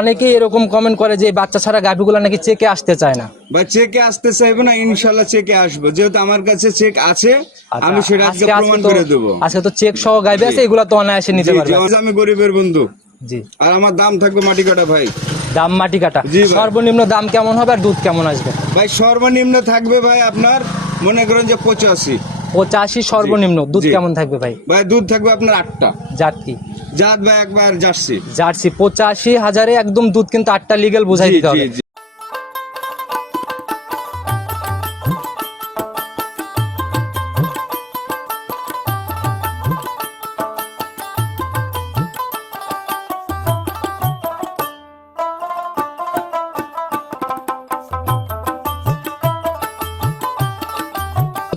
অনেকেই এরকম কমেন্ট করে যে বাচ্চা ছাড়া গাভিগুলো নাকি চেকে আসতে চায় না। বা চেকে আসতে চাইব না ইনশাল্লাহ চেকে আসব। যেহেতু আমার কাছে চেক আছে আচ্ছা, আমি সেটা আজকে প্রমাণ তো- করে দেবো। আজকে তো চেক সহ গাভি আছে এগুলো তো অনায়াসে নিতে পারবে। আমি গরিবের বন্ধু। জি। আর আমার দাম থাকবে মাটি কাটা ভাই। দাম মাটি কাটা। সর্বনিম্ন দাম কেমন হবে আর দুধ কেমন আসবে? ভাই সর্বনিম্ন থাকবে ভাই আপনার মনে করেন যে পঁচাশি। পঁচাশি সর্বনিম্ন দুধ কেমন থাকবে ভাই? ভাই দুধ থাকবে আপনার আটটা। জাতি জাত ভাই একবার জার্সি। জার্সি পঁচাশি হাজারে একদম দুধ কিন্তু আটটা লিগেল বোঝাই দিতে হবে।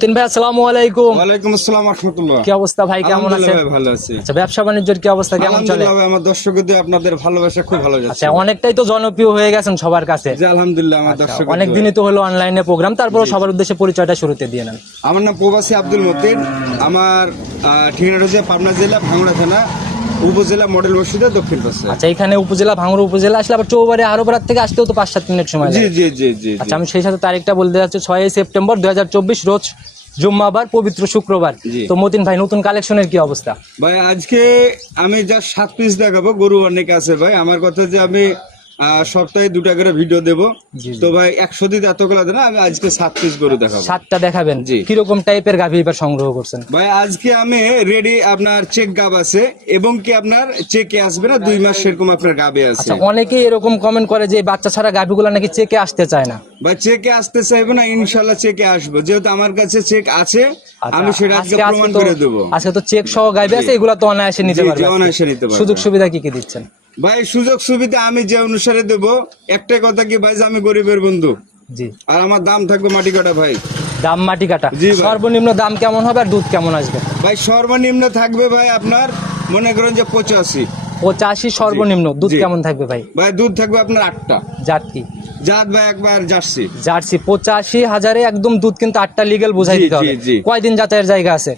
মতিন ভাই আসসালামু আলাইকুম। ওয়ালাইকুম আসসালাম রহমতুল্লাহ। কি অবস্থা ভাই কেমন আছেন? ভালো আছি। আচ্ছা ব্যবসা বাণিজ্যের কি অবস্থা কেমন চলে? আলহামদুলিল্লাহ আমার দর্শকদের আপনাদের ভালোবাসা খুব ভালো যাচ্ছে। আচ্ছা অনেকটাই তো জনপ্রিয় হয়ে গেছেন সবার কাছে। জি আলহামদুলিল্লাহ আমার দর্শক অনেক দিনই তো হলো অনলাইনে প্রোগ্রাম তারপরে সবার উদ্দেশ্যে পরিচয়টা শুরুতে দিয়ে নেন। আমার নাম প্রবাসী আব্দুল মতিন। আমার আহ, ঠিকানাটা হচ্ছে পাবনা জেলা ভাঙড়া থানা উপজেলা মডেল মসজিদের দক্ষিণ পাশে। আচ্ছা এখানে উপজেলা ভাঙড় উপজেলা আসলে আবার চৌবাড়ি হারোপাড়ার থেকে আসতেও তো পাঁচ সাত মিনিট সময় জি জি জি জি আচ্ছা আমি সেই সাথে তারিখটা বলতে যাচ্ছি ছয়ই সেপ্টেম্বর দু হাজার চব্বিশ রোজ জুম্মাবার পবিত্র শুক্রবার। তো মতিন ভাই নতুন কালেকশনের কি অবস্থা? ভাই আজকে আমি যা সাত পিস দেখাবো গরু অনেক আছে ভাই। আমার কথা যে আমি সপ্তাহে দুটা করে ভিডিও দেব। তো ভাই একশো দিন এতগুলো দেন আমি আজকে সাত পিস গরু দেখাবো। সাতটা দেখাবেন? জি। কীরকম টাইপের গাভি এবার সংগ্রহ করছেন? ভাই আজকে আমি রেডি আপনার চেক গাব আছে এবং কি আপনার চেকে আসবে না দুই মাস সেরকম আপনার গাবে আছে। আচ্ছা অনেকেই এরকম কমেন্ট করে যে বাচ্চা ছাড়া গাভিগুলো নাকি চেকে আসতে চায় না। ভাই চেকে আসতে চাইব না ইনশাল্লাহ চেকে আসব। যেহেতু আমার কাছে চেক আছে আচ্ছা, আমি সেটা আজকে প্রমাণ করে দেবো। আজকে তো চেক সহ গাভি আছে এগুলো তো অনায়াসে নিতে পারবে অনায়াসে নিতে পারবে। সুযোগ সুবিধা কি কি দিচ্ছেন? ভাই সুযোগ সুবিধা আমি যে অনুসারে দেবো একটাই কথা কি ভাই যে আমি গরিবের বন্ধু। জি। আর আমার দাম থাকবে মাটি কাটা ভাই। দাম মাটি কাটা। সর্বনিম্ন দাম কেমন হবে আর দুধ কেমন আসবে? ভাই সর্বনিম্ন থাকবে ভাই আপনার মনে করেন যে পঁচাশি। পঁচাশি সর্বনিম্ন। দুধ কেমন থাকবে ভাই? ভাই দুধ থাকবে আপনার আটটা। জাত কি? জাত ভাই একবার জার্সি। জার্সি। পঁচাশি হাজারে একদম দুধ কিন্তু আটটা লিগেল বুঝাই দিতে হবে। কয়দিন যাতায়াতের জায়গা আছে?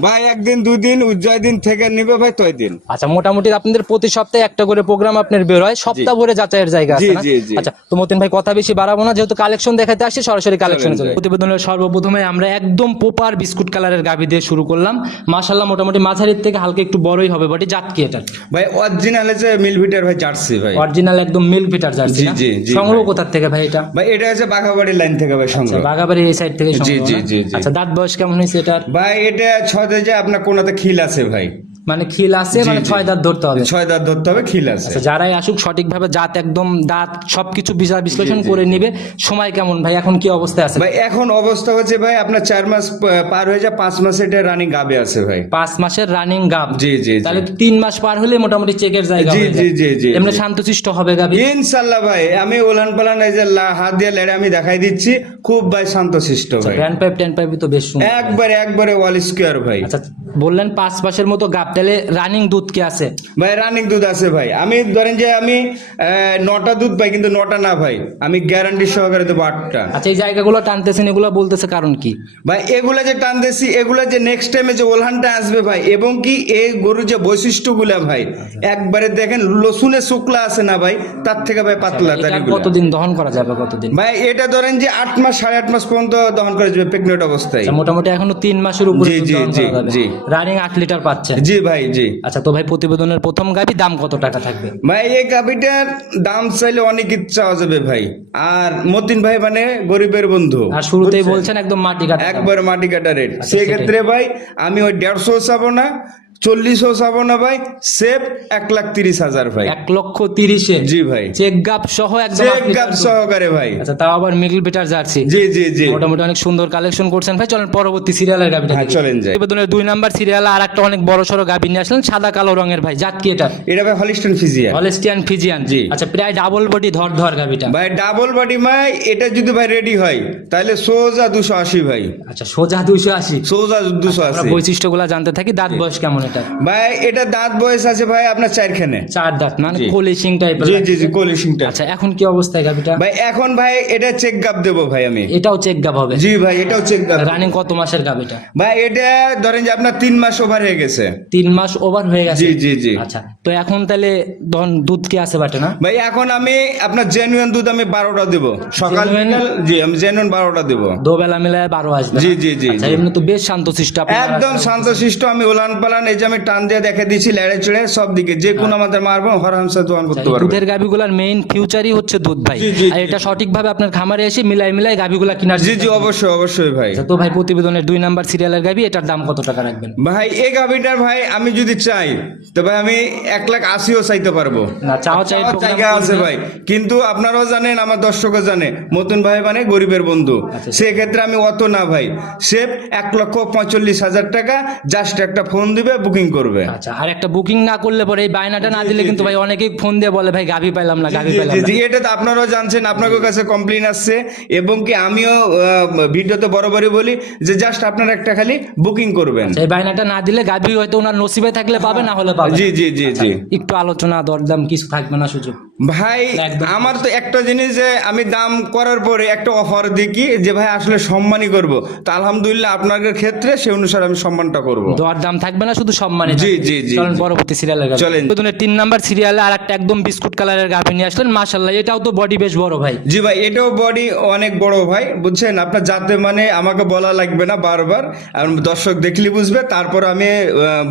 ভাই একদিন দুই দিন উজ্জয় দিন থেকে নিবে ভাই তয় দিন আচ্ছা মোটামুটি আপনাদের প্রতি সপ্তাহে একটা করে প্রোগ্রাম আপনার বের হয় সপ্তাহ ভরে যাচাইয়ের জায়গা আছে না? জি, জি। আচ্ছা তো মতিন ভাই কথা বেশি বাড়াবো না যেহেতু কালেকশন দেখাতে আসছি সরাসরি কালেকশনে চলে যাই। প্রতিবেদনের সর্বপ্রথমে আমরা একদম পোপার বিস্কুট কালারের গাভি দিয়ে শুরু করলাম মাশাল্লাহ মোটামুটি মাঝারির থেকে হালকা একটু বড়ই হবে বাট জাত কি এটা ভাই অরিজিনাল আছে মিলভিটার ভাই জার্সি ভাই অরিজিনাল একদম মিল্ক ভিটার জার্সি জি, না? জি, জি, সংগ্রহ ভাই। কোথার থেকে ভাই এটা ভাই এটা আছে বাঘাবাড়ির লাইন থেকে ভাই সংগ্রহ বাগাবাড়ির এই সাইড থেকে সংগ্রহ জি, না? জি, জি। আচ্ছা দাঁত বয়স কেমন হয়েছে এটার ভাই এটা ছয় যে আপনার কোনাতে খিল আছে ভাই। মানে খিল আছে মানে ছয় দাঁত ধরতে হবে। ছয় দাঁত ধরতে হবে খিল আছে। আচ্ছা যারাই আসুক সঠিকভাবে জাত একদম দাঁত সবকিছু বিচার বিশ্লেষণ করে নিবে। সময় কেমন ভাই? এখন কি অবস্থায় আছে? ভাই এখন অবস্থা হচ্ছে ভাই আপনার চার মাস পার হয়ে যায় পাঁচ মাস এটা রানিং গাবে আছে ভাই। পাঁচ মাসের রানিং গাব। জি জি। তাহলে তিন মাস পার হলে মোটামুটি চেকের জায়গা জি, জি, জি, জি, এমনি। শান্তশিষ্ট হবে গাবি। ইনশাল্লাহ ভাই আমি ওলান পালান এই যে হাত দিয়ে লেড়ে আমি দেখাই দিচ্ছি খুব ভাই শান্তশিষ্ট ভাই। গ্র্যান্ড পাইপ টেন পাইপ তো বেশ একবারে একবারে ওয়াল স্কোয়ার ভাই। আচ্ছা বললেন পাঁচ মাসের মতো গাব তাহলে রানিং দুধ কি আছে? ভাই রানিং দুধ আছে ভাই। আমি ধরেন যে আমি নটা দুধ পাই কিন্তু নটা না ভাই। আমি গ্যারান্টি সহকারে দেবো আটটা। আচ্ছা এই জায়গাগুলো টানতেছেন এগুলো বলতেছে কারণ কি? ভাই এগুলা যে টানতেছি এগুলা যে নেক্সট টাইমে যে ওলহানটা আসবে ভাই এবং কি এই গরুর যে বৈশিষ্ট্যগুলা ভাই একবারে দেখেন লসুনে শুক্লা আছে না ভাই তার থেকে ভাই পাতলা এটা কতদিন দহন করা যাবে কতদিন? ভাই এটা ধরেন যে আট মাস সাড়ে আট মাস পর্যন্ত দহন করা যাবে প্রেগনেন্ট অবস্থায়। আচ্ছা, মোটামুটি এখনও তিন মাসের উপরে জি, জি, জি, জি। রানিং আট লিটার পাচ্ছে জি ভাই জি। আচ্ছা তো ভাই প্রতিবেদনের প্রথম গাবি দাম কত টাকা থাকবে? ভাই এই গাভিটার দাম চাইলে অনেক ইচ্ছা যাবে ভাই। আর মতিন ভাই মানে গরিবের বন্ধু। আর শুরুতেই বলছেন একদম মাটি কাটা। একবার মাটি কাটা রেট আচ্ছা, সেক্ষেত্রে ভাই আমি ওই দেড়শো চাবো না চল্লিশও চাবো না ভাই সেফ এক লাখ তিরিশ হাজার ভাই। এক লক্ষ তিরিশে? জি ভাই। চেক গাপ সহ একদম চেক গাপ সহকারে ভাই। আচ্ছা তাও আবার মিডল বিটার জার্সি। জি জি জি। মোটামুটি অনেক সুন্দর কালেকশন করছেন ভাই চলেন পরবর্তী সিরিয়ালের গাবিটা হ্যাঁ। চলেন যাই। প্রতিবেদনের দুই নাম্বার সিরিয়ালে আর একটা অনেক বড় সড়ো গাবি নিয়ে আসলেন সাদা কালো রঙের ভাই জাত কি এটা? এটা ভাই হলিস্টন ফিজিয়া হলেস্টিয়ান ফিজিয়ান জি। আচ্ছা প্রায় ডাবল বডি ধর ধর গাবিটা। ভাই ডাবল বডি ভাই এটা যদি ভাই রেডি হয় তাহলে সোজা দুশো আশি ভাই। আচ্ছা সোজা দুইশো আশি। সোজা দুশো আমরা আশি। বৈশিষ্ট্যগুলো জানতে থাকি দাঁত বয়স কেমন এটা। ভাই এটা দাঁত বয়স আছে ভাই আপনার চারখানে। চার দাঁত মানে জি। কোলিশিং টাইপের জি জি জি কলিশিংটা আচ্ছা এখন কি অবস্থায় গাভিটা? ভাই এখন ভাই এটা চেক গাপ দেবো ভাই আমি। এটাও চেক গাব হবে? জি ভাই এটাও চেক গাপ রানিং কত মাসের গাভিটা ভাই এটা ধরেন যে আপনার তিন মাস ওভার হয়ে গেছে। তিন মাস ওভার হয়ে গেছে? জি জি জি। আচ্ছা তো এখন তাহলে ধন দুধ কি আছে বাটে না? ভাই এখন আমি আপনার জেনুইন দুধ আমি বারোটা দেবো। সকাল জি আমি জেনুইন বারোটা দেবো। দোবেলা মিলায় বারো আসবে জি, জি, জি, আচ্ছা, এমনি তো বেশ শান্ত শিষ্ট একদম শান্তশিষ্ট আমি উলান পালান এই যে আমি টান দিয়ে দেখে দিচ্ছি লেড়ে চড়ে সব দিকে যে কোনো আমাদের মারবো হরহামসা দোয়ান করতে পারবে। দুধের গাভিগুলার মেইন ফিউচারই হচ্ছে দুধ ভাই। আর এটা সঠিকভাবে আপনার খামারে এসে মিলাই মিলাই গাভিগুলা কিনার জি জি অবশ্যই অবশ্যই ভাই। আচ্ছা, তো ভাই প্রতিবেদনের দুই নাম্বার সিরিয়ালের গাভি এটার দাম কত টাকা রাখবেন? ভাই এই গাভিটার ভাই আমি যদি চাই তো ভাই আমি এক লাখ আশিও চাইতে পারব। না চাও চাই জায়গা আছে ভাই। কিন্তু আপনারাও জানেন আমার দর্শকও জানে মতন ভাই মানে গরিবের বন্ধু। আচ্ছা। সেক্ষেত্রে আমি অত না ভাই। সে এক লক্ষ পঁয়তাল্লিশ হাজার টাকা জাস্ট একটা ফোন দিবে বুকিং করবে। আচ্ছা আর একটা বুকিং না করলে পরে এই বায়নাটা না দিলে কিন্তু ভাই অনেকেই ফোন দিয়ে বলে ভাই গাভি পাইলাম না গাভি জি, পাইলাম জি, না। এটা তো আপনারাও জানছেন আপনাদের কাছে কমপ্লেন আসছে। এবং কি আমিও ভিডিওতে বরাবরই বলি যে জাস্ট আপনারা একটা খালি বুকিং করবেন। সেই বায়নাটা না দিলে গাভি হয়তো ওনার নসিবে থাকলে পাবে না হলে পাবে। জি জি জি জি। একটু আলোচনা দরদাম কিছু থাকবে না সুযোগ? ভাই আমার তো একটা জিনিস যে আমি দাম করার পরে একটা অফার দেখি যে ভাই আসলে সম্মানই করব। তো আলহামদুলিল্লাহ আপনাদের ক্ষেত্রে সে অনুসারে আমি সম্মানটা করব। দর দাম থাকবে না শুধু সম্মানে জি, জি, জি, চলেন পরবর্তী সিরিয়ালের গাভি। চলেন। প্রথমে তিন নাম্বার সিরিয়ালে আর একটা একদম বিস্কুট কালারের গাভি নিয়ে আসলেন। মাশাল্লাহ এটাও তো বডি বেশ বড় ভাই। জি ভাই এটাও বডি অনেক বড় ভাই বুঝছেন? আপনার যাতে মানে আমাকে বলা লাগবে না বারবার। দর্শক দেখলে বুঝবে তারপর আমি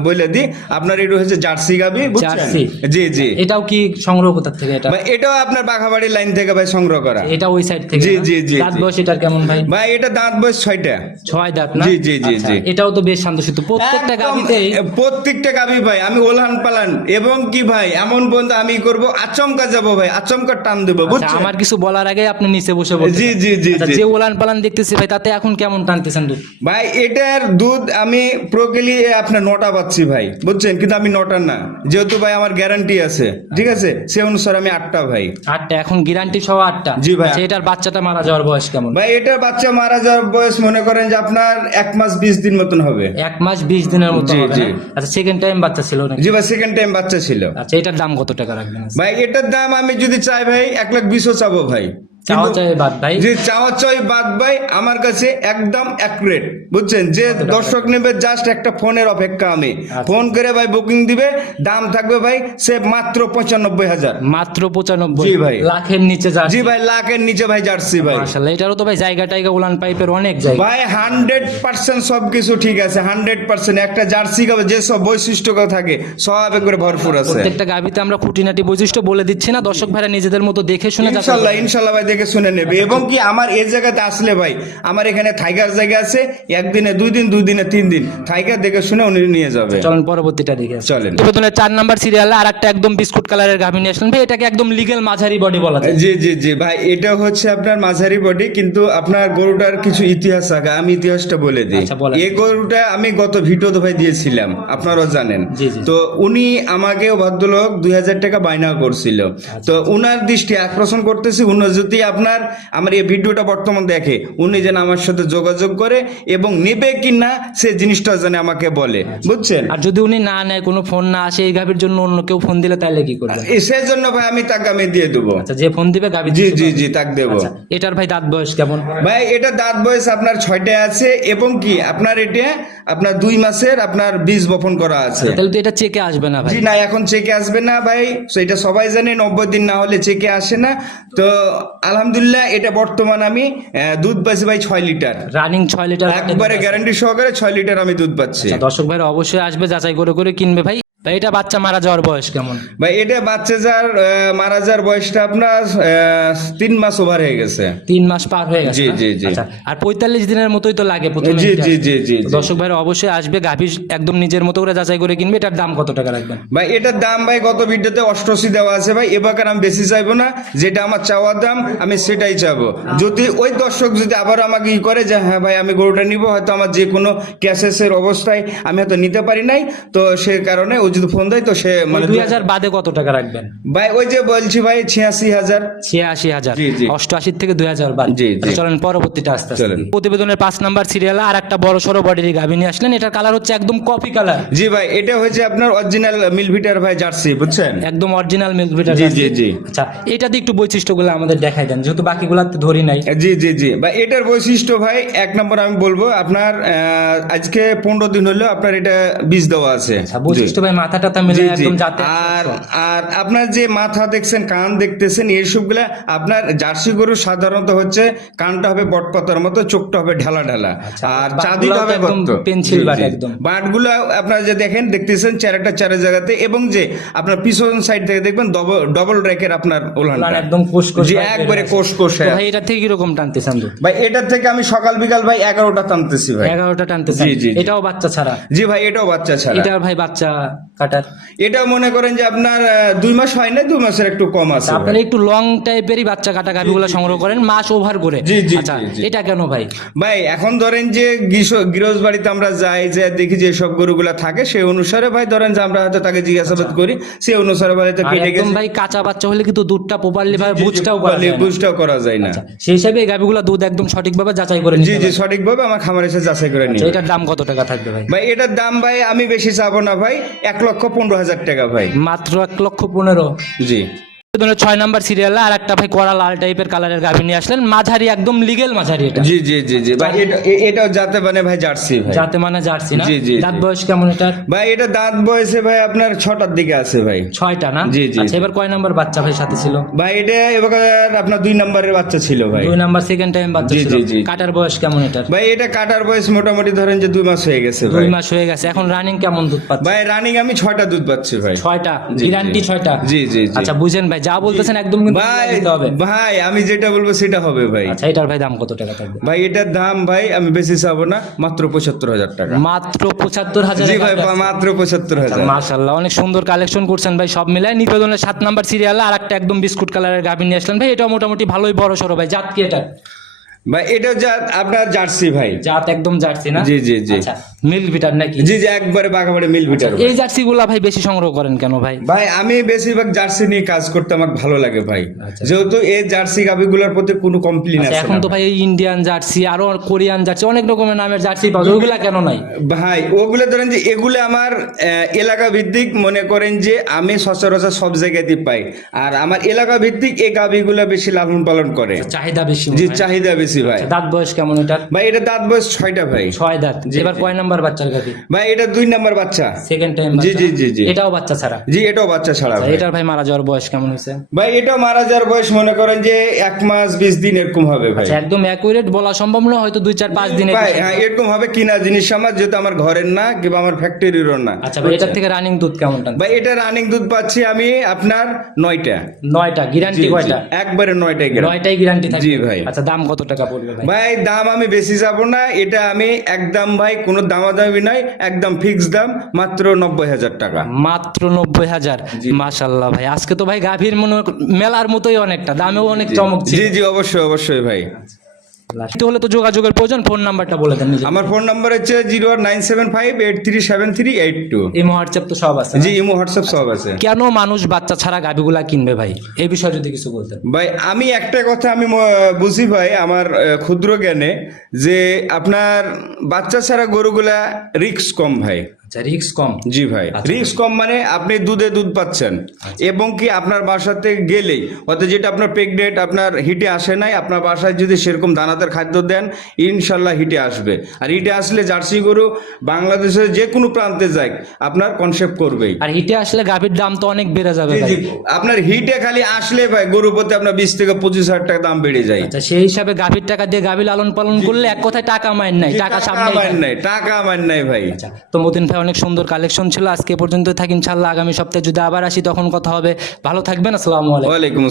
বলে দিই আপনার এটা হচ্ছে জার্সি গাবি বুঝছেন? জার্সি। জি জি। এটাও কি সংগ্রহ কোথা থেকে এটা? ভাই এটাও আপনার বাঘাবাড়ির লাইন থেকে ভাই সংগ্রহ করা। এটা ওই সাইড থেকে জি, জি, জি, দাঁত বয়স এটার কেমন ভাই? ভাই এটা দাঁত বয়স ছয়টা। ছয় দাঁত না? জি, জি, জি, আচ্ছা, জি। এটাও তো বেশ শান্তশিষ্ট। প্রত্যেকটা গাভিতেই প্রত্যেকটা গাবি ভাই আমি ওলহান পালান। এবং কি ভাই এমন বন্ধু আমি করব আচমকা যাব ভাই আচমকা টান দেবো আচ্ছা, বুঝছেন? আমার কিছু বলার আগে আপনি নিচে বসে বলতে জি, জি, জি, আচ্ছা, যে ওলান পালান দেখতেছি ভাই তাতে এখন কেমন টানতেছেন দুধ? ভাই এটার দুধ আমি প্রকেলি আপনার নটা পাচ্ছি ভাই বুঝছেন? কিন্তু আমি নটা না। যেহেতু ভাই আমার গ্যারান্টি আছে ঠিক আছে? সে অনুসারে আমি আটটা ভাই। আটটা এখন গ্যারান্টি সহ আটটা। জি ভাই। আচ্ছা, এটার বাচ্চাটা মারা যাওয়ার বয়স কেমন? ভাই এটার বাচ্চা মারা যাওয়ার বয়স মনে করেন যে আপনার এক মাস বিশ দিন মতন হবে। এক মাস বিশ দিনের মতো জি, হবে জি। আচ্ছা সেকেন্ড টাইম বাচ্চা ছিল নাকি? জি ভাই সেকেন্ড টাইম বাচ্চা ছিল। আচ্ছা এটার দাম কত টাকা রাখবেন? ভাই এটার দাম আমি যদি চাই ভাই এক লাখ বিশও চাবো ভাই। যে চাওয়া বাদ ভাই আমার কাছে একদম অ্যাকুরেট বুঝছেন? যে দর্শক নেবে জাস্ট একটা ফোনের অপেক্ষা আমি। আচ্ছা। ফোন করে ভাই বুকিং দিবে দাম থাকবে ভাই সে মাত্র পঁচানব্বই হাজার। মাত্র পঁচানব্বই। জি ভাই। লাখের নিচে জি ভাই লাখের নিচে ভাই জার্সি ভাই। এটারও তো ভাই জায়গা টাইগা উলান পাইপের অনেক জায়গা। ভাই হান্ড্রেড পার্সেন্ট সবকিছু ঠিক আছে হান্ড্রেড পার্সেন্ট। একটা জার্সি গাবে যে সব বৈশিষ্ট্য থাকে সব একবারে ভরপুর আছে। প্রত্যেকটা গাভিতে আমরা খুঁটিনাটি বৈশিষ্ট্য বলে দিচ্ছি না। দর্শক ভাইরা নিজেদের মতো দেখে শুনে ইনশাল্লাহ ইনশাল্লাহ ভাই দেখে শুনে নেবে। এবং কি আমার এই জায়গাতে আসলে ভাই আমার এখানে থাইগার জায়গা আছে একদিনে দুই দিন দুই দিনে তিন দিন। থাইগার দেখে শুনে উনি নিয়ে যাবে। চলেন পরবর্তীটা দেখে। চলেন। প্রতিবেদনের চার নাম্বার সিরিয়ালে আর একটা একদম বিস্কুট কালারের গাভি নিয়ে আসলেন। ভাই এটাকে একদম লিগেল মাঝারি বডি বলা যায়। জি জি জি। ভাই এটা হচ্ছে আপনার মাঝারি বডি কিন্তু আপনার গরুটার কিছু ইতিহাস আছে আমি ইতিহাসটা বলে দিই। আচ্ছা, এই গরুটা আমি গত ভিডিওতে ভাই দিয়েছিলাম আপনারাও জানেন। তো উনি আমাকে ভদ্রলোক দুই হাজার টাকা বায়না করছিল। আচ্ছা। তো উনার দৃষ্টি আকর্ষণ করতেছি উনি যদি আপনার আমার এই ভিডিওটা বর্তমান দেখে। উনি যেন আমার সাথে যোগাযোগ করে এবং নেবে কি না সে জিনিসটা যেন আমাকে বলে। আচ্ছা। বুঝছেন? আর যদি উনি না নেয় কোনো ফোন না আসে এই গাভির জন্য অন্য কেউ ফোন দিলে তাইলে কি করবে? সেই জন্য ভাই আমি তাকে আমি দিয়ে দেবো। আচ্ছা যে ফোন দিবে গাভি জি জি জি তাকে দেবো। আচ্ছা এটার ভাই দাঁত বয়স কেমন? ভাই এটা দাঁত বয়স আপনার ছয়টা আছে এবং কি আপনার এটা আপনার দুই মাসের আপনার বীজ বপন করা আছে। তাহলে তো এটা চেকে আসবে না ভাই। জি না এখন চেকে আসবে না ভাই সেটা সবাই জানে নব্বই দিন না হলে চেকে আসে না। তো আলহামদুলিল্লাহ এটা বর্তমান আমি দুধ পাচ্ছি ভাই ছয় লিটার। রানিং ছয় লিটার একবারে গ্যারান্টি সহকারে ছয় লিটার আমি দুধ পাচ্ছি। আচ্ছা, দর্শক ভাই অবশ্যই আসবে যাচাই করে করে কিনবে ভাই। এটা বাচ্চা মারা যাওয়ার বয়স কেমন? ভাই এটা বাচ্চা যার মারা যাওয়ার বয়সটা আপনার তিন মাস ওভার হয়ে গেছে। তিন মাস পার হয়ে গেছে জি, জি, জি। আচ্ছা আর পঁয়তাল্লিশ দিনের মতোই তো লাগে প্রথমে জি জি জি জি দর্শক ভাইরা অবশ্যই আসবে গাভী একদম নিজের মতো করে যাচাই করে কিনবে এটার দাম কত টাকা রাখবেন? ভাই এটার দাম ভাই গত ভিডিওতে অষ্টআশি দেওয়া আছে ভাই এবার আমি বেশি চাইব না যেটা আমার চাওয়ার দাম আমি সেটাই চাবো যদি ওই দর্শক যদি আবার আমাকে ই করে যে হ্যাঁ ভাই আমি গরুটা নিব হয়তো আমার যে কোনো ক্যাশেসের অবস্থায় আমি হয়তো নিতে পারি নাই তো সে কারণে ও যদি ফোন দেয় তো সে মানে দুই হাজার বাদে কত টাকা রাখবেন? ভাই ওই যে বলছি ভাই ছিয়াশি হাজার। ছিয়াশি হাজার। জি, জি। অষ্টআশি থেকে দুই হাজার বাদ। জি, জি। চলেন পরবর্তীটা আস্তে আস্তে। চলেন। প্রতিবেদনের পাঁচ নাম্বার সিরিয়ালে আর একটা বড় সড়ো বডির গাভী নিয়ে আসলেন। এটার কালার হচ্ছে একদম কপি কালার জি ভাই এটা হয়েছে আপনার অরিজিনাল মিলভিটার ভাই জার্সি বুঝছেন? একদম অরিজিনাল মিল্ক ভিটার জি, জি, জি। আচ্ছা এটাতে একটু বৈশিষ্ট্যগুলো আমাদের দেখাই দেন যেহেতু বাকিগুলাতে ধরি নাই। জি জি জি। ভাই এটার বৈশিষ্ট্য ভাই এক নম্বর আমি বলব আপনার আহ, আজকে পনেরো দিন হলো আপনার এটা বীজ দেওয়া আছে। আচ্ছা বৈশিষ্ট্য ভাই মাথা টাথা মিলে একদম যাতে আর আর আপনার যে মাথা দেখছেন কান দেখতেছেন এইসবগুলা আপনার জার্সি গরু সাধারণত হচ্ছে কানটা হবে বটপাতার মতো চোখটা হবে ঢালা ঢালা। আচ্ছা, আর চাঁদিটা হবে একদম পেন্সিল বাট একদম। বাটগুলো আপনারা যে দেখেন দেখতেছেন চারটা চার জায়গাতে এবং যে আপনার পিছন সাইড থেকে দেখবেন ডবল র্যাকের আপনার উলান একদম কোষ কোষ একবারে। কোষ কোষ ভাই এটা থেকে কীরকম টানতেছেন ভাই এটার থেকে আমি সকাল বিকাল ভাই এগারোটা টানতেছি ভাই। এগারোটা টানতেছেন জি, জি, জি। এটাও বাচ্চা ছাড়া? জি ভাই এটাও বাচ্চা ছাড়া। এটার ভাই বাচ্চা কাটার। এটা মনে করেন যে আপনার দুই মাস হয় না? দুই মাসের একটু কম আছে। আপনারা একটু লং টাইপেরই বাচ্চা কাটা গাভিগুলো সংগ্রহ করেন মাস ওভার করে। জি, জি, আচ্ছা। এটা কেন ভাই? ভাই এখন ধরেন যে বাড়িতে আমরা যাই যে দেখি যে সব গরুগুলা থাকে সেই অনুসারে ভাই ধরেন যে আমরা হয়তো তাকে জিজ্ঞাসাবাদ করি সেই অনুসারে ভাই আর কেটে গেছে। ভাই কাঁচা বাচ্চা হলে কিন্তু দুধটা প্রপারলি ভাবে বুঝটাও করা যায় বুঝটাও করা যায় না। আচ্ছা, সেই হিসাবে গাভিগুলো দুধ একদম সঠিকভাবে যাচাই করে জি জি। সঠিকভাবে আমার খামার এসে যাচাই করে নিই আচ্ছা, এটার দাম কত টাকা থাকবে ভাই? ভাই এটার দাম ভাই আমি বেশি চাবো না ভাই এক লক্ষ পনেরো হাজার টাকা ভাই। মাত্র এক লক্ষ পনেরো? জি। ছয় নাম্বার সিরিয়ালে আর একটা ভাই কড়া লাল টাইপের কালারের গাভী নিয়ে আসলেন। মাঝারি একদম লিগেল মাঝারি এটা। জি জি জি জি। ভাই এটা যাতে মানে ভাই জার্সি ভাই। যাতে মানে জার্সি না? জি, জি, দাঁত বয়স কেমন এটার? ভাই এটা দাঁত বয়সে ভাই আপনার ছটার দিকে আছে ভাই। ছয়টা না? জি, জি, আচ্ছা এবার কয় নাম্বার বাচ্চা ভাই সাথে ছিল? ভাই এটা এবার আপনার দুই নম্বরের বাচ্চা ছিল ভাই। দুই নাম্বার সেকেন্ড টাইম বাচ্চা জি, ছিল। জি, জি। কাটার বয়স কেমন এটার? ভাই এটা কাটার বয়স মোটামুটি ধরেন যে দুই মাস হয়ে গেছে ভাই। দুই মাস হয়ে গেছে। এখন রানিং কেমন দুধ পাচ্ছে? ভাই রানিং আমি ছয়টা দুধ পাচ্ছি ভাই। ছয়টা? গ্যারান্টি ছয়টা? জি জি। আচ্ছা বুঝেন ভাই যা বলতেছেন একদম কিন্তু ভাই ভাই আমি যেটা বলব সেটা হবে ভাই। আচ্ছা এটার ভাই দাম কত টাকা থাকবে? ভাই এটার দাম ভাই আমি বেশি চাবো না মাত্র পঁচাত্তর হাজার টাকা। মাত্র পঁচাত্তর হাজার জি ভাই মাত্র পঁচাত্তর হাজার। মাশাল্লাহ অনেক সুন্দর কালেকশন করছেন ভাই সব মিলায়। নিবেদনের সাত নাম্বার সিরিয়াল আর একটা একদম বিস্কুট কালারের গাভী নিয়ে আসলেন। ভাই এটা মোটামুটি ভালোই বড় সড়ো ভাই। জাত কি এটা? ভাই এটা যা আপনার জার্সি ভাই। জাত একদম জার্সি না? জি, জি, জি। আচ্ছা ভিটার নাকি? জি জি একবারে বাঘাবাড়ি মিল ভিটার এই জার্সি গুলা ভাই বেশি সংগ্রহ করেন কেন ভাই? ভাই আমি বেশিরভাগ জার্সি নিয়ে কাজ করতে আমার ভালো লাগে ভাই। আচ্ছা। যেহেতু এই জার্সি গাভিগুলোর প্রতি কোনো কমপ্লেন আচ্ছা, আছে এখন তো ভাই। ইন্ডিয়ান জার্সি আরও কোরিয়ান জার্সি অনেক রকমের নামের জার্সি পাওয়া যায় ওইগুলা কেন নাই? ভাই ওগুলো ধরেন যে এগুলো আমার এলাকা ভিত্তিক মনে করেন যে আমি সচরাচর সব জায়গাতে পাই। আর আমার এলাকা ভিত্তিক এই গাভিগুলো বেশি লালন পালন করে। চাহিদা বেশি জি চাহিদা বেশি ভাই। দাঁত বয়স কেমন এটা ভাই এটা দাঁত বয়স ছয়টা ভাই। ছয় দাঁত। এবার কয় নাম্বার বাচ্চার গাভী ভাই এটা দুই নাম্বার বাচ্চা। সেকেন্ড টাইম জি, জি, জি, জি। এটাও বাচ্চা ছাড়া? জি এটাও বাচ্চা ছাড়া এটার ভাই মারা যাওয়ার বয়স কেমন হয়েছে? ভাই এটা মারা যাওয়ার বয়স মনে করেন যে এক মাস বিশ দিন এরকম হবে ভাই। আচ্ছা, একদম অ্যাকুরেট বলা সম্ভব না হয়তো দুই চার পাঁচ দিনে ভাই হ্যাঁ এরকম হবে কিনা জিনিস আমার যেহেতু আমার ঘরের না কিংবা আমার ফ্যাক্টরিরও না। আচ্ছা ভাই এটার থেকে রানিং দুধ কেমন ভাই এটা রানিং দুধ পাচ্ছি আমি আপনার নয়টা। নয়টা গ্যারান্টি। কয়টা? একবারে নয়টা গ্রাম নয়টাই গ্যারান্টি থাকে জি, ভাই। আচ্ছা দাম কত টাকা পড়বে ভাই? ভাই দাম আমি বেশি যাব না এটা আমি একদম ভাই কোনো দামাদামি নাই একদম ফিক্স দাম মাত্র নব্বই হাজার টাকা। মাত্র নব্বই হাজার? মাশাল্লাহ ভাই আজকে তো ভাই গাভীর মনে মেলার মতোই অনেকটা দামেও অনেক চমক জি জি অবশ্যই অবশ্যই ভাই। হলে তো যোগাযোগের প্রয়োজন ফোন নাম্বারটা বলে দেন আমার ফোন নাম্বার হচ্ছে zero nine seven five eight three seven three eight two. এই হোয়াটসঅ্যাপ তো সব আছে? জি ইমো হোয়াটসঅ্যাপ সব আছে। কেন মানুষ বাচ্চা ছাড়া গাভীগুলা কিনবে ভাই? এই বিষয়ে যদি কিছু বলতেন। ভাই আমি একটা কথা আমি বুঝি ভাই আমার ক্ষুদ্র জ্ঞানে যে আপনার বাচ্চা ছাড়া গরুগুলা রিক্স কম ভাই। আচ্ছা কম। জি ভাই রিক্স কম মানে আপনি দুধে দুধ পাচ্ছেন। এবং কি আপনার বাসাতে গেলেই হয়তো যেটা আপনার প্রেগনেন্ট আপনার হিটে আসে নাই আপনার বাসায় যদি সেরকম দানাদার খাদ্য দেন ইনশাল্লাহ হিটে আসবে। আর হিটে আসলে জার্সি গরু বাংলাদেশের যে কোনো প্রান্তে যাক আপনার কনসেপ্ট করবেই। আর হিটে আসলে গাভীর দাম তো অনেক বেড়ে যাবে। আপনার হিটে খালি আসলে ভাই গরু প্রতি আপনার বিশ থেকে পঁচিশ হাজার টাকা দাম বেড়ে যায়। আচ্ছা সেই হিসাবে গাভীর টাকা দিয়ে গাভী লালন পালন করলে এক কথায় টাকা মাইন নাই টাকা সামনে নাই টাকা আমার নাই ভাই। আচ্ছা তো মতিন ভাই অনেক সুন্দর কালেকশন ছিল। আজকে পর্যন্ত থাকি। ইনশাল্লাহ আগামী সপ্তাহে যদি আবার আসি তখন কথা হবে। ভালো থাকবেন। আসসালামু আলাইকুম।